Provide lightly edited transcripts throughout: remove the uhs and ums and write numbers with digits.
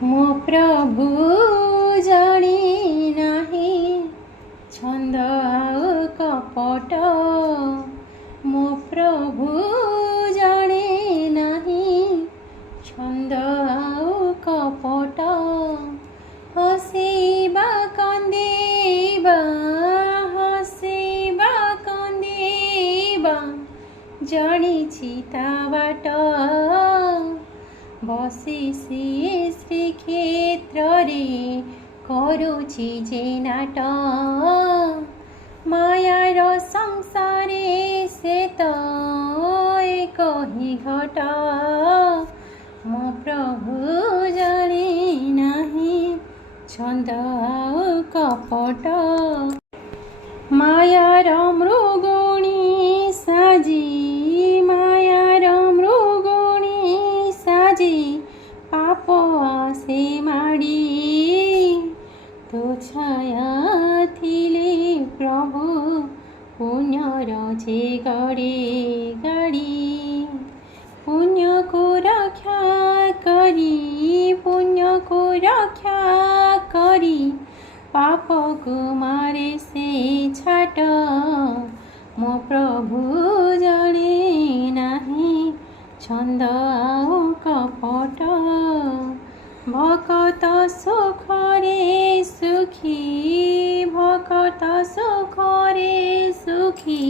ମୋ ପ୍ରଭୁ ଜାଣି ନାହିଁ ଛନ୍ଦ ଆଉ କପଟ। ମୋ ପ୍ରଭୁ ଜାଣି ନାହିଁ ଛନ୍ଦ ଆଉ କପଟ। ହସିବା କାନ୍ଦିବା ହସିବା କାନ୍ଦିବା ଜାଣିଛି ତା ବାଟ। ବସି ସିଏ ଶ୍ରୀକ୍ଷେତ୍ରରେ କରୁଛି ଯେ ନାଟ। ମାୟାର ସଂସାରେ ସେ ତ ଏକ ହିଁ ଘଟ। ମୋ ପ୍ରଭୁ ଜାଣି ନାହିଁ ଛନ୍ଦ ଆଉ କପଟ। ମାୟାର ମୃଗୁଣୀ ସାଜି ମାୟାର ମୃଗୁଣୀ ସାଜି ପାପ ଆସେ ମାଡ଼ି। ତୋ ଛାୟା ଥିଲେ ପ୍ରଭୁ ପୁଣ୍ୟର ଯେ ଗଡ଼େ ଗାଡ଼ି। ପୁଣ୍ୟକୁ ରକ୍ଷା କରି ପୁଣ୍ୟକୁ ରକ୍ଷା କରି ପାପକୁ ମାରେ ସେ ଛାଟ। ମୋ ପ୍ରଭୁ ଜାଣେ ନାହିଁ ଛନ୍ଦ ଆଉ କପଟ। ଭକତ ସୁଖରେ ସୁଖୀ ଭକତ ସୁଖରେ ସୁଖୀ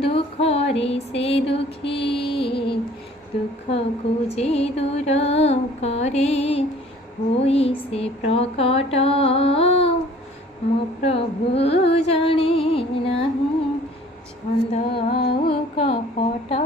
ଦୁଃଖରେ ସେ ଦୁଃଖୀ। ଦୁଃଖକୁ ଯେ ଦୂର କରେ ହୋଇ ସେ ପ୍ରକଟ। ମୋ ପ୍ରଭୁ ଜାଣେ ନାହିଁ ଛନ୍ଦ ଆଉ କପଟ।